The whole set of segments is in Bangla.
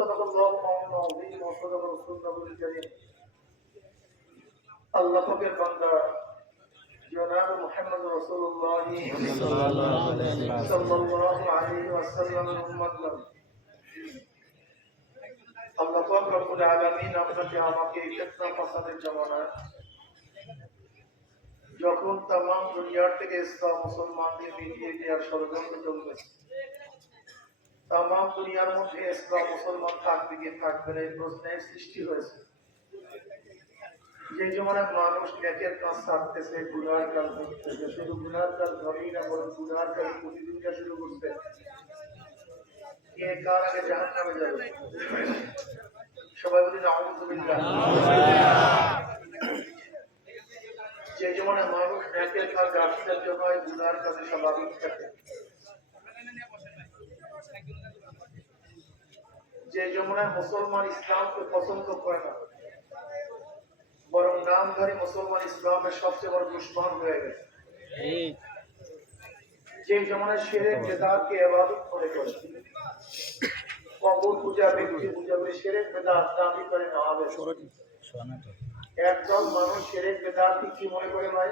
صدق الله مولانا العظيم وصدق رسول النبي الكريم আল্লাহ পাকের বান্দা জনাব মুহাম্মদ রাসূলুল্লাহ সাল্লাল্লাহু আলাইহি ওয়াসাল্লামের উম্মতগণ আল্লাহ পাক রব্বুল আলামিন আপনাকে আমাকে এই ফিতনা ফাসাদের জামানায় যখন তাম দুনিয়ার থেকে ইসলাম মুসলমানদের মিটিয়ে দেওয়ার ষড়যন্ত্র চলবে তাম দুনিয়ার মধ্যে ইসলাম মুসলমান থাকবে কি থাকবে এই প্রশ্নের সৃষ্টি হয়েছে। যে জমানায় মানুষ নেকের কাজ ছাড়তেছে, গুনার কাজ করতেছে, শুধু গুনার কাজ ধরেই না, বরং গুনার কাজ প্রতিদিনটা শুরু করতে কে কার আগে জাহান নামে যাবে? সবাই বলি আলহামদুলিল্লাহ যে জমানায় মানুষ নেকের কাজ আশ্চর্য হয়, গুনার কাজে স্বাভাবিক থাকে। যে যমুনায় মুসলমান ইসলামকে পছন্দ করে না বরং নামধারী মুসলমান ইসলামের সবচেয়ে বড় দুশ্মন হয়ে গেছে। যে যমুনায় সেরে বেদাতকে এবাদত করে করে কবর পূজা ব্যক্তি পূজা করে সেরে বেদাত দাবি করে না হবে একদল মানুষ সেরে বেদাতকে কি মনে করে ভাই?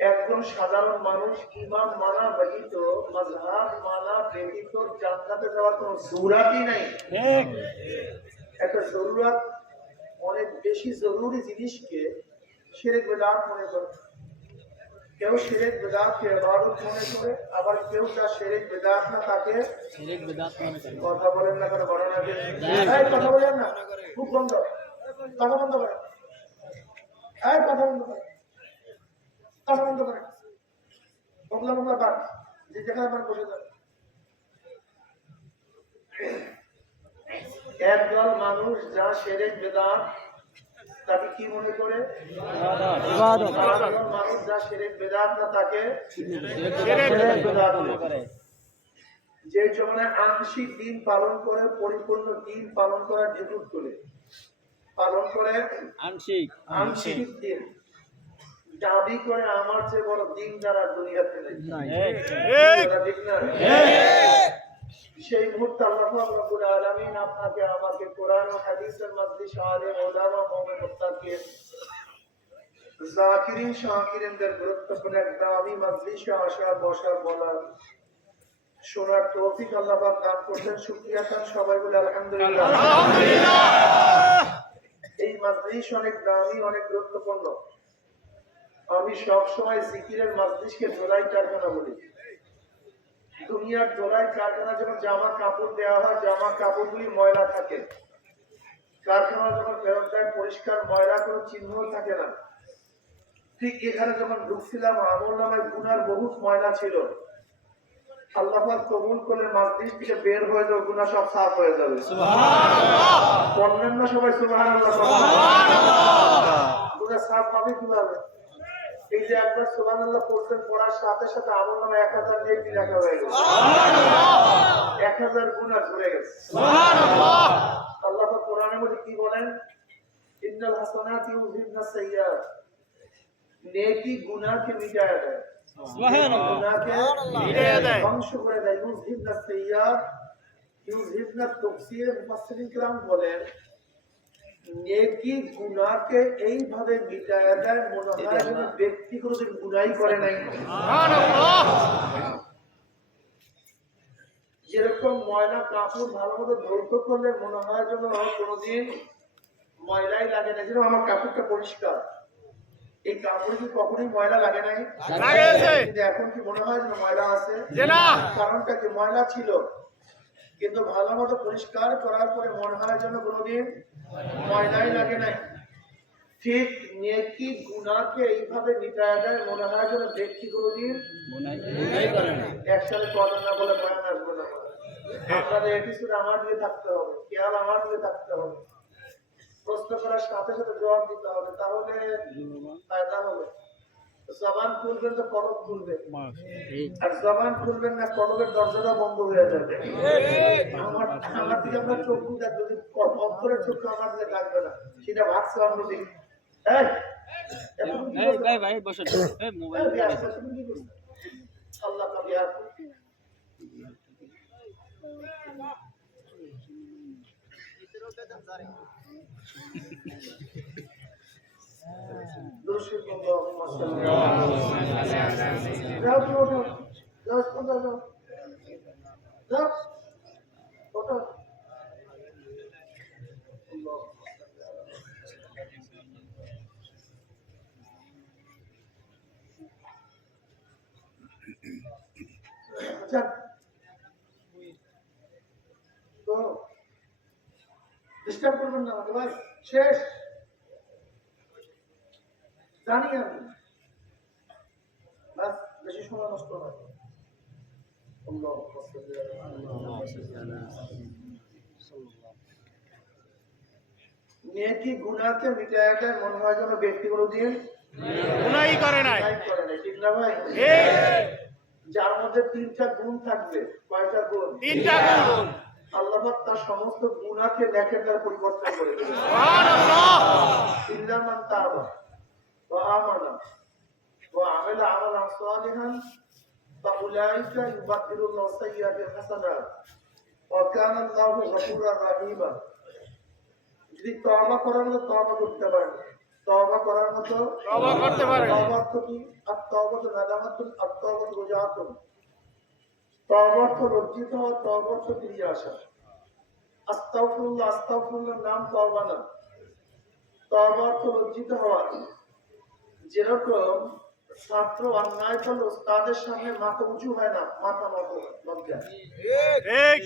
একজন সাধারণ মানুষ ইমাম মানা ব্যতীত মাযহাব মানা ব্যতীত জান্নাতে যাওয়ার কোনো জরুরাতই নাই। একটা জরুরত অনেক বেশি জরুরি জিনিসকে শিরেক বেদাত মনে করে। কেউ শিরেক বেদাতকে ইবাদত মনে করে আবার কেউ যা শিরেক বেদাত না তাকে কথা বলেন না কেন বলেন না কথা বলেন না। খুব বন্ধ। কথা বন্ধ করেন। এই কথা বন্ধ করেন। বগলা বগলা যে যেখানে আমার বসে যাবে। একদল মানুষ যা সেরেক বেদাত তাকে কি মনে করে? মানুষ যা সেরেক বেদাত না তাকে যে জমানায় আংশিক দিন পালন করে পরিপূর্ণ দিন পালন করার ঢেকুট করে পালন করে আংশিক। আংশিক দিন। দাবি করে আমার চেয়ে বড় দিন যারা দুনিয়াতে সেই মুহূর্তে আল্লাহ রব্বুল আলামিন আপনাকে আমাকে কোরআন ও হাদিসের মজলিস আলেম ওলামা মুমিন মুত্তাকিন জাকিরিন শাকিরিনদের গুরুত্বপূর্ণ এক দামি মজলিসে আসা বসা বলা শোনার তৌফিক আল্লাহ পাক দান করছেন। শুকরিয়া খান সবাই বলে আলহামদুলিল্লাহ। এই মজলিস অনেক দামি অনেক গুরুত্বপূর্ণ। আমি সব সময় জিকিরের মজলিসকে জোড়াই কারখানা বলি। দুনিয়ার জোড়াই কারখানা যখন জামা কাপড় দেওয়া হয় জামা কাপড়গুলি ময়লা থাকে। কারখানা যখন ফেরত দেয় পরিষ্কার ময়লা কোনো চিহ্ন থাকে না। ঠিক এখানে যখন ঢুকছিলাম আমল নামায় গুনার বহুত ময়লা ছিল। আল্লাহ কবুল করলে মাসদিস থেকে বের হয়ে যাবে গুনা সব সাফ হয়ে যাবে। অন্যান্য সবাই সুবহানাল্লাহ। গুনাহ সাফ হবে কীভাবে? এই যে একবার সুবহানাল্লাহ পড়ছেন পড়ার সাথে সাথে আমল নামে এক হাজার নেকি লেখা হয়ে গেছে এক হাজার গুনাহ ঝরে গেছে আল্লাহ পাক কোরআনের মধ্যে কি বলেন ইন্নাল হাসানাতি ইউযিবনা সাইয়্যাত নেকি গুনাহকে মিটায় দেয় গুনাহকে মিটাইয়া দেয়। ধ্বংস করে দেয় ইউযিবনা সাইয়্যাত ইউযিবনা তাফসীরে মুফাসসিরিন کرام বলেন নেকি গুনাহকে এইভাবে মিটায় দেয় মনে হয় যেন ব্যক্তি কোনোদিন গুনাই করে নাই। যেরকম ময়লা কাপড় ভালো মতো ধৌত করলে মনে হয় যেন কোনোদিন ময়লাই লাগে না যেন আমার কাপড়টা পরিষ্কার এই কাপড় কি কখনোই ময়লা লাগে নাই? এখন কি মনে হয় যেন ময়লা আছে? যে কারণটা কি ময়লা ছিল? কিন্তু ভালো মতো পরিষ্কার করার পরে মনে হয় যেন কোনোদিন ময়লাই লাগে নাই। ঠিক নেকি গুনাহকে এইভাবে মিটায় দেয়, মনে হয় যেন ব্যক্তি কোনোদিন একসাথে কথা না বলে বয়ান আসবে না। আপনাদের এপিসোড আমার দিয়ে থাকতে হবে, খেয়াল আমার দিয়ে থাকতে হবে। প্রশ্ন করার সাথে সাথে জবাব দিতে হবে, তাহলে ফায়দা হবে। জবান খুলবেন তো কলম খুলবে। আর জবান খুলবেন না কলমের দরজাটা বন্ধ হয়ে যাবে। আমার আমার দিকে আমরা চক্ষু দেখ যদি ক- অন্তরের চক্ষু আমার দিকে থাকবে না। সেটা ভাবছে অন্যদিকে? ভাই ভাই বসে মোবাইল করছ? আল্লাহ ডিস্টার্ব করবেন না আমাকে ভাই। শেষ। জানি আমি। বাস বেশি সময় নষ্ট হয়। আল্লাহুম্মা সাল্লি আলা নেকি গুনাহকে মিটায়াটা মনে হয় যেন ব্যক্তি কোনোদিন গুনাই করে নাই। করে না ঠিক না ভাই? যার মধ্যে তিনটা গুণ থাকবে কয়টা গুণ? তিনটা গুণ। আল্লাহ তার সমস্ত গুণাকে নেকের তার পরিবর্তন করে দেবে সুবহানাল্লাহ। ইল্লা মান তাবা। ওয়া আমিলা আমালান সালিহান ফাউলাইকা ইউবাদদিলুল্লাহু সাইয়্যাতিহিম হাসানাত ওয়া কানা আল্লাহু গফুরার রাহিমা যদি তওবা করার মতো তওবা করতে পারেন তওবা করার মতো তওবা করতে পারেন। তওবা অর্থ কি নাদামাতুন রুজাতুন। লজ্জিত হওয়া তওবা অর্থ ফিরিয়ে আসা। আস্তাগফিরুল্লাহ আস্তাগফিরুল্লাহ নাম তওবা না। তওবা অর্থ লজ্জিত হওয়া। যেরকম ছাত্র অন্যায় করলে ওস্তাদের সামনে মাথা উঁচু হয় না মাথা নত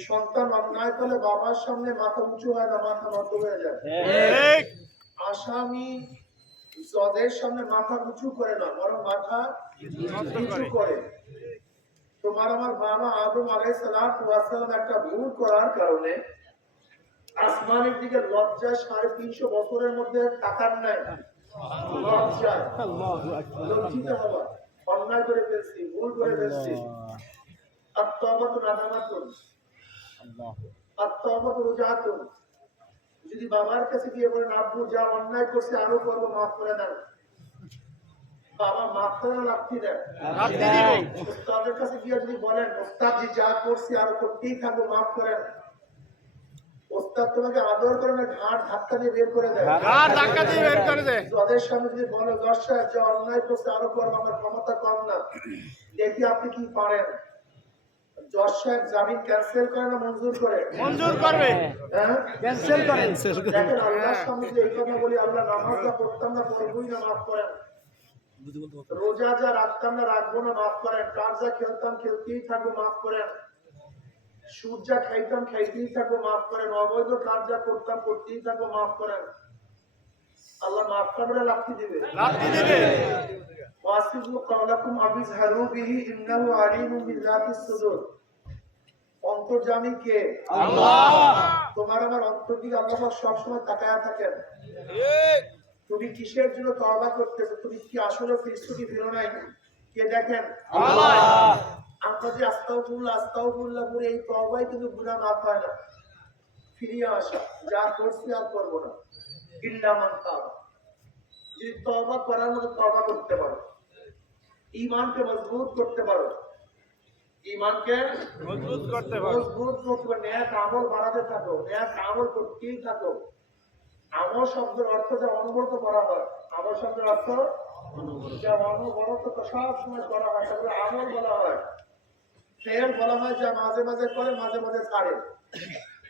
সন্তান অন্যায় করলে বাবার সামনে মাথা উঁচু হয় না মাথা নত হয়ে যায়। আসামি জজের সামনে মাথা উঁচু করে না বরং মাথা নিচু করে। তোমার আমার বাবা আদম আলাইসালাম একটা ভুল করার কারণে আসমানের দিকে লজ্জা সাড়ে তিনশো বছরের মধ্যে টাকার নাই। যদি বাবার কাছে গিয়ে বলেন আব্বু যা অন্যায় করছে আরও করব মাফ করে দেন বাবা মাফ করে লাভি দেন ওস্তাদের কাছে গিয়ে যদি বলেন যা করছি আরও করতেই থাকব, মাফ করেন। ওস্তাদ তোমাকে আদর করে না ঘাট ধাক্কা দিয়ে বের করে দেয়। কার ধাক্কা দিয়ে বের করে দে জজের সামনে যদি বলো যা অন্যায় করছে আরও করব আমার ক্ষমতা কম না। দেখি আপনি কি পারেন। জজ সাহেব জামিন ক্যান্সেল করে না মঞ্জুর করে? মঞ্জুর করবে। হ্যাঁ? ক্যান্সেল করেন দেখেন আল্লাহর সামনে এই কথা বলি আল্লাহ নামাজটা পড়তাম না পড়বই না মাফ করেন। রোজা যা রাখতাম না রাখব না মাফ করেন। কার যা খেলতাম খেলতেই থাকব মাফ করেন। সুদ যা খাইতাম খাইতেই থাকব মাফ করেন। অবৈধ কাজ যা করতাম করতেই থাকব মাফ করেন। আল্লাহ মাফ করবে লাফি দিবে। রাত্রি দিবে। কাওলাকুম আবিজহারু বিহি ইন্নাহু আলিমুম বিযাতিস সুদূর। অন্তর্জামী কে? আল্লাহ। তোমার আমার অন্তর দিকে আল্লাহ পাক সবসময় তাকায়া থাকেন। তুমি কিসের জন্য তওবা করতেছো? তুমি কি আসলে ফিরস্তুকি ফিরো নাই? কে দেখেন? আল্লাহ। আমরা যে আস্তাগফিরুল্লাহ আস্তাগফিরুল্লাহ বলে এই তওবাই কিন্তু গুনাহ মাফ হয় না। ফিরিয়ে আসা যা করছি আর করব না। ইল্লা মান তাবা। যদি তওবা করার মতো তওবা করতে পারো ঈমানকে মজবুত করতে পারো ঈমানকে মজবুত করতে পারো। মজবুত করতে পারো ন্যাক আমল বাড়াতে থাকো ন্যাক আমল করতেই থাকো। আমল শব্দের অর্থ যা অনুবর্ত করা হয় আমল শব্দের অর্থ যা অনুবর্ত সব সময় করা হয় তারপরে আমল বলা হয়। ফেল বলা হয় যা মাঝে মাঝে করে মাঝে মাঝে ছাড়ে।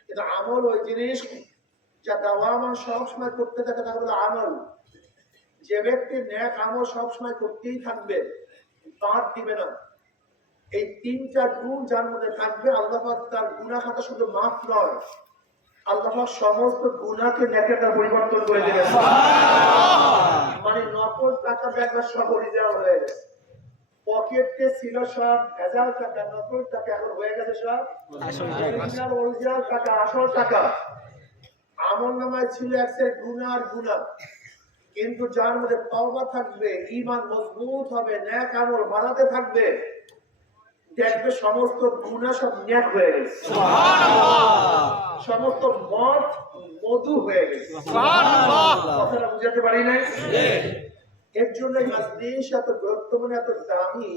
কিন্তু আমল ওই জিনিস যা দাওয়ামান সব সময় করতে থাকে তাকে বলে আমল। যে ব্যক্তি ন্যাক আমল সব সময় করতেই থাকবে বাদ দিবে না। এই তিন চার গুণ যার মধ্যে থাকবে আল্লাহ তার গুনাহ খাতা শুধু মাফ নয় আল্লাহ পাক সমস্ত গুনাহকে নেকেটা পরিবর্তন করে দেবেন মানে নকল টাকা ব্যাগটা সব অরিজিনাল হয়ে গেছে। পকেটে ছিল সব ভেজাল টাকা নকল টাকা এখন হয়ে গেছে সব। অরিজিনাল অরিজিনাল টাকা। আসল টাকা। আমল নামায় ছিল এক গুণা আর গুণা। কিন্তু যার মধ্যে তওবা থাকবে ঈমান মজবুত হবে ন্যাক আমল বাড়াতে থাকবে দেখবে সমস্ত গুণা সব ন্যাক হয়ে গেছে। সমস্ত মদ মধু হয়ে গেছে। কথাটা বুঝাতে পারি নাই? এর জন্য মাজলিশ এত গুরুত্বপূর্ণ এত দামি।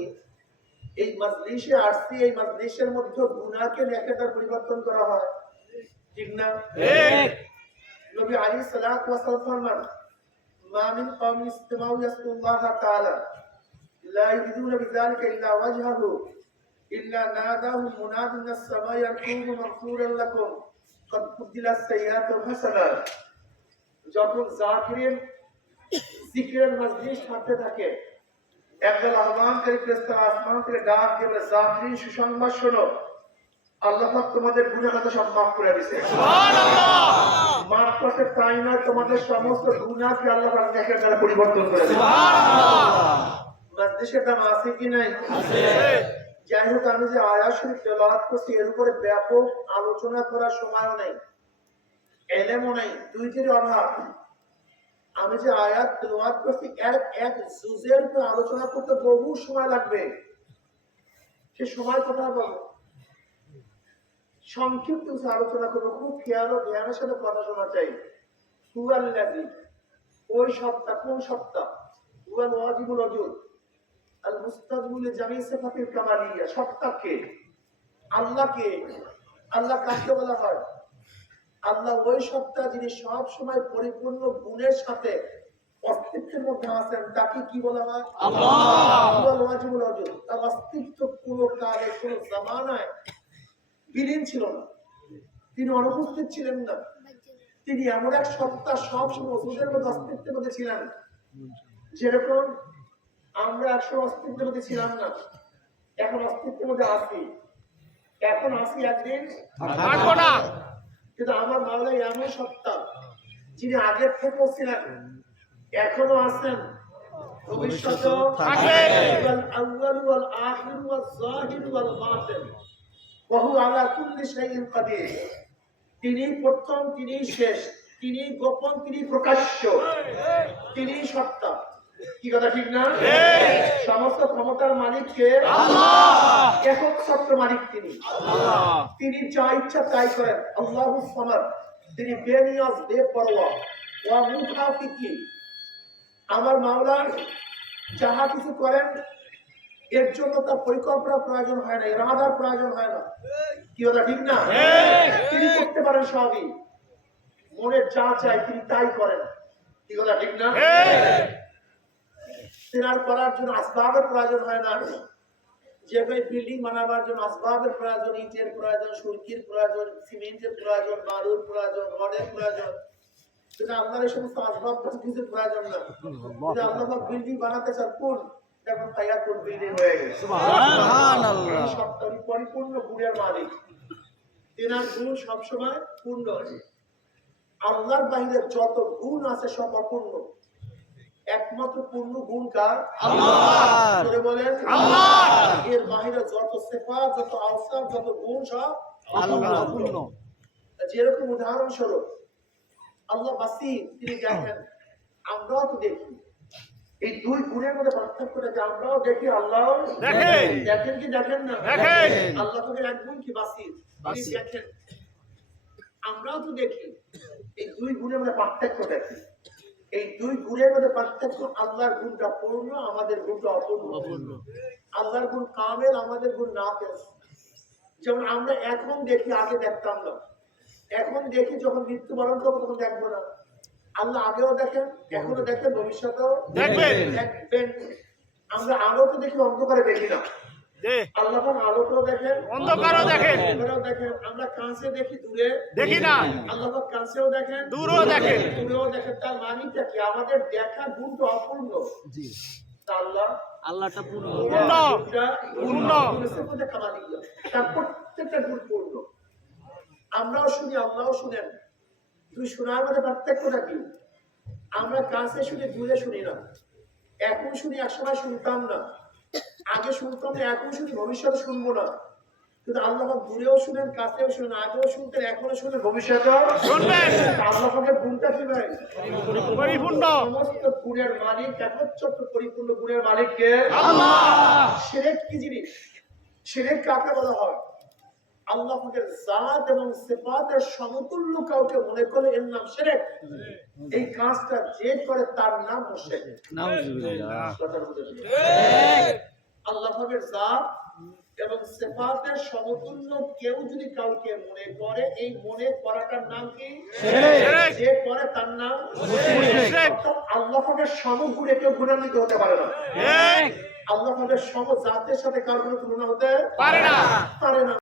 এই মাজলিশে আসছি এই মাজলিসের মধ্যে গুনাহকে নেকাটার পরিবর্তন করা হয়। ঠিক না? নবী আলী সালাত ওয়া সালাম ফরমান মা মিন কওমি ইসতিমাউ ইয়াসকুল্লাহ তাআলা লা ইউরিদুনা বিযালিকা ইল্লা ওয়াজহাহু ইল্লা নাদাহু মুনাদিন আস-সামা ইয়াকুমু মাগফুরান লাকুম কদ কুদ্দিলাস সাইয়্যাতু হাসানাত যখন জাকিরিন মজলিস থাকতে থাকে। একদল আহ্বানকারী আসমান থেকে ডাক দিয়ে বলে সুসংবাদ শোনো। আল্লাহ পাক তোমাদের গুনাহ কথা সব মাফ করে দিয়েছে। মাফ করতে তাই নয় তোমাদের সমস্ত গুনাহকে আল্লাহ পাক নেকের দ্বারা পরিবর্তন করে দিয়েছে। মজলিসের দাম আছে কি নাই? যাই হোক আমি যে আয়াত শরীফ তেলাওয়াত করছি এর উপরে ব্যাপক আলোচনা করার সময়ও নেই এলেমও নাই দুইটির অভাব। আমি যে আয়াত তেলাওয়াত করছি, এর এক জুজের উপর আলোচনা করতে বহু সময় লাগবে। সে সময় কোথায় পাবো সংক্ষিপ্ত আলোচনা করব, খুব খেয়াল ও ধ্যানের সাথে কথা শোনা চাই। হুয়াল্লাযী, ওই সপ্তাহ, কোন সপ্তাহ? হুয়াল ওয়াজিবুল ওজুদ আল মুস্তাজমুল জামি সিফাতিল কামালিয়া সত্তাকে আল্লাহকে, আল্লাহ কাকে বলা হয়? আল্লাহ ওই সত্তা যিনি সব সময় পরিপূর্ণ গুণের সাথে অস্তিত্বের মধ্যে আছেন তাকে কি বলা হয়? তার অস্তিত্ব কোনো কালে কোনো জামানায় বিলীন ছিল না। তিনি অনুপস্থিত ছিলেন না। তিনি এমন এক সত্তা সব সময় ওষুধের মধ্যে অস্তিত্বের মধ্যে ছিলেন যেরকম আমরা একশো অস্তিত্বের মধ্যে ছিলাম না এখন অস্তিত্বের মধ্যে আছি। এখন আছি একদিন থাকব না। কিন্তু আমার মাওলা এমন সত্তা যিনি আগের থেকেও ছিলেন এখনও আছেন। ভবিষ্যতেও হুয়া আলা কুল্লি শাইইন কাদির। তিনি প্রথম তিনি শেষ তিনি গোপন তিনি প্রকাশ্য তিনি সত্তা। কি কথা ঠিক না? সমস্ত ক্ষমতার মালিককে একক সত্য মালিক তিনি। তিনি যা ইচ্ছা তাই করেন। আল্লাহু সামাদ। তিনি বেনিয়াজ বেপরোয়া। ওয়া মুখাফিকি আমার মাওলা যাহা কিছু করেন এর জন্য তার পরিকল্পনার প্রয়োজন হয় না ইরাদার প্রয়োজন হয় না। কি কথা ঠিক না? তিনি করতে পারেন সবই। মনের যা চাই তিনি তাই করেন। কি কথা ঠিক না? তেনার করার জন্য আসবাবের প্রয়োজন হয় না। যে ভাই বিল্ডিং বানাবার জন্য আসবাবের প্রয়োজন ইটের প্রয়োজন সুরকির প্রয়োজন সিমেন্টের প্রয়োজন বালুর প্রয়োজন রডের প্রয়োজন। কিন্তু আপনার এই সমস্ত আসবাব কিছু প্রয়োজন না। যদি আপনার বিল্ডিং বানাতে চান কোন এখন কোন বিল্ডিং হয়ে গেছে? পরিপূর্ণ গুণের মালিক। তেনার গুণ সবসময় পূর্ণ আল্লাহর বাইরে যত গুণ আছে সব অপূর্ণ। একমাত্র পূর্ণ গুণ কার? আল্লাহর। জোরে বলেন। এর বাইরে যত সেফা যত আওসাফ যত গুণ সব আল্লাহ যেরকম উদাহরণস্বরূপ আল্লাহ বাসি তিনি দেখেন আমরাও তো দেখি। এই দুই গুণের মধ্যে পার্থক্যটা যে আমরাও দেখি আল্লাহ দেখেন। দেখেন কি দেখেন না? আল্লাহ তোকে এক গুণ কি বাসি? তিনি দেখেন আমরাও তো দেখি। এই দুই গুণের মধ্যে পার্থক্য দেখি এই দুই গুণের মধ্যে পার্থক্য আল্লাহর গুণটা পূর্ণ আমাদের গুণটা অপূর্ণ। আল্লাহর গুণ কামেল আমাদের গুণ না যেমন আমরা এখন দেখি আগে দেখতাম না। এখন দেখি যখন মৃত্যুবরণ করব তখন দেখব না। আল্লাহ আগেও দেখেন এখনও দেখেন ভবিষ্যতেও দেখবেন। আমরা তো দেখি অন্ধকারে দেখি না। যে আল্লাহ দেখেন অন্ধকারও দেখেন। দেখেন। আমরা কাছে দেখি দূরে দেখি না। আল্লাহ কাছেও দেখেন দূরেও দেখেন। দূরেও দেখেন। তার মানিটা কি? আমাদের দেখা গুণটা অপূর্ণ। জি। আল্লাহ আল্লাহটা পূর্ণ। পূর্ণ। পূর্ণ। তার প্রত্যেকটা গুণ পূর্ণ। আমরাও শুনি আল্লাহও শুনেন। তুই শোনার মধ্যে পার্থক্যটা কি? আমরা কাছে শুনি দূরে শুনি না। এখন শুনি একসময় শুনতাম না। আগে শুনতাম না এখন শুনি ভবিষ্যতে শুনব না। কিন্তু আল্লাহ দূরেও শুনেন কাছেও শুনেন আগেও শুনতেন এখনও শুনেন ভবিষ্যতেও। শুনবেন। আল্লাহ গুণটা কি ভাই? পরিপূর্ণ। সমস্ত গুণের মালিক একচ্ছত্র পরিপূর্ণ গুণের মালিককে আল্লাহ। কি জিনিস? শিরেক কাকে বলা হয়? আল্লাহ পাকের জাত এবং সিফাতের সমতুল্য কাউকে মনে করে এর নাম শিরেক এই কাজটা যে করে তার নাম বুঝেছেন? আল্লাহ পাকের জাত এবং সেফাতের সমতুল্য কেউ যদি কাউকে মনে করে এই মনে করাটার নাম কি? যে করে তার নাম আল্লাহের আল্লাহ পাকের সমগুণে কেউ গুণান্বিত হতে পারে না। আল্লাহের আল্লাহ পাকের সম জাতের সাথে কারও কোনো তুলনা হতে পারে না। পারে না।